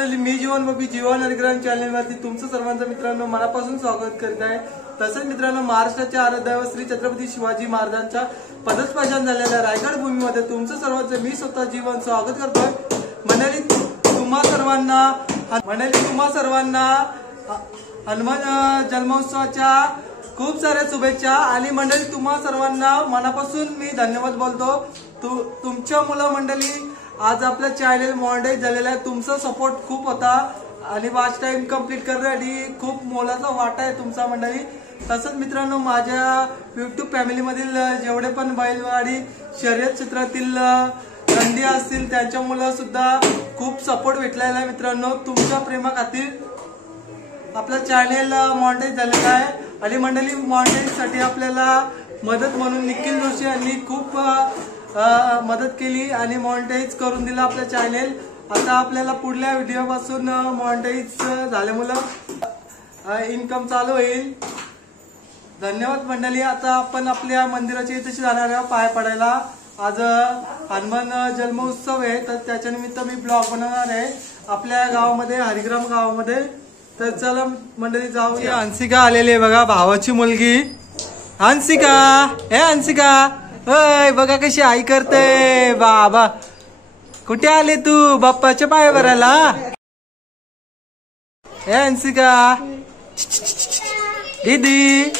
मंडळी, मी जीवन बबी जीवन हरिग्राम चॅनलवरती तुमचं सर्वांचं मित्रांनो मनापासून स्वागत करत आहे। तसंच मित्रांनो, महाराष्ट्राच्या आराध्य श्री छत्रपती शिवाजी महाराजांच्या पदस्पर्शन झालेल्या रायगड भूमीमध्ये तुमचं सर्वांचं मी स्वतः जीवन स्वागत करतोय। मंडळी तुम्हा सर्वांना हनुमान जन्मोत्सवाच्या खूप साऱ्या शुभेच्छा। आणि मंडळी तुम्हा सर्वांना मनापासून मी धन्यवाद बोलतो। तुमच्या मुलं मंडळी आज आपला चॅनल मॉनिटाइज झालेला आहे। तुमचा सपोर्ट खूप होता आणि वॉच टाइम कंप्लीट करण्यासाठी खूप मोलाचा वाटा आहे तुमचा मंडळी। तसंच मित्रांनो, माझ्या YouTube फॅमिली मधील जेवढे पण बैलगाडी शर्यत क्षेत्रातील नंदी असतील त्यांच्या मुलं सुद्धा खूप सपोर्ट भेटलेला आहे मित्रांनो। तुमच्या प्रेमाखातीर आपला चॅनल मॉनिटाइज झालेला आहे। आणि मंडळी, मॉनिटाइज साठी आपल्याला मदत म्हणून निखिल जोशी यांनी खूप मदत केली आणि मॉनिटाइज करून दिला आपला चॅनल। आता आपल्याला पुढल्या व्हिडिओ पासून मॉनिटाइज झाल्यामुळे इन्कम चालू होईल। धन्यवाद मंडळी। आता आपण आपल्या मंदिराच्या इथे जाणार आहोत पाय पडायला। आज हनुमान जन्मोत्सव आहे, तर त्याच्या निमित्त मी ब्लॉग बनवणार आहे आपल्या गावामध्ये, हरिग्राम गावामध्ये। तर चला मंडळी जाऊया। हंसिका आलेली आहे बघा, भावाची मुलगी हंसिका। हे हंसिका, होय बघा कशी आई करते। बाबा कुठे आले तू? बाप्पाच्या पाय भरायला? हे हंसिका दीदी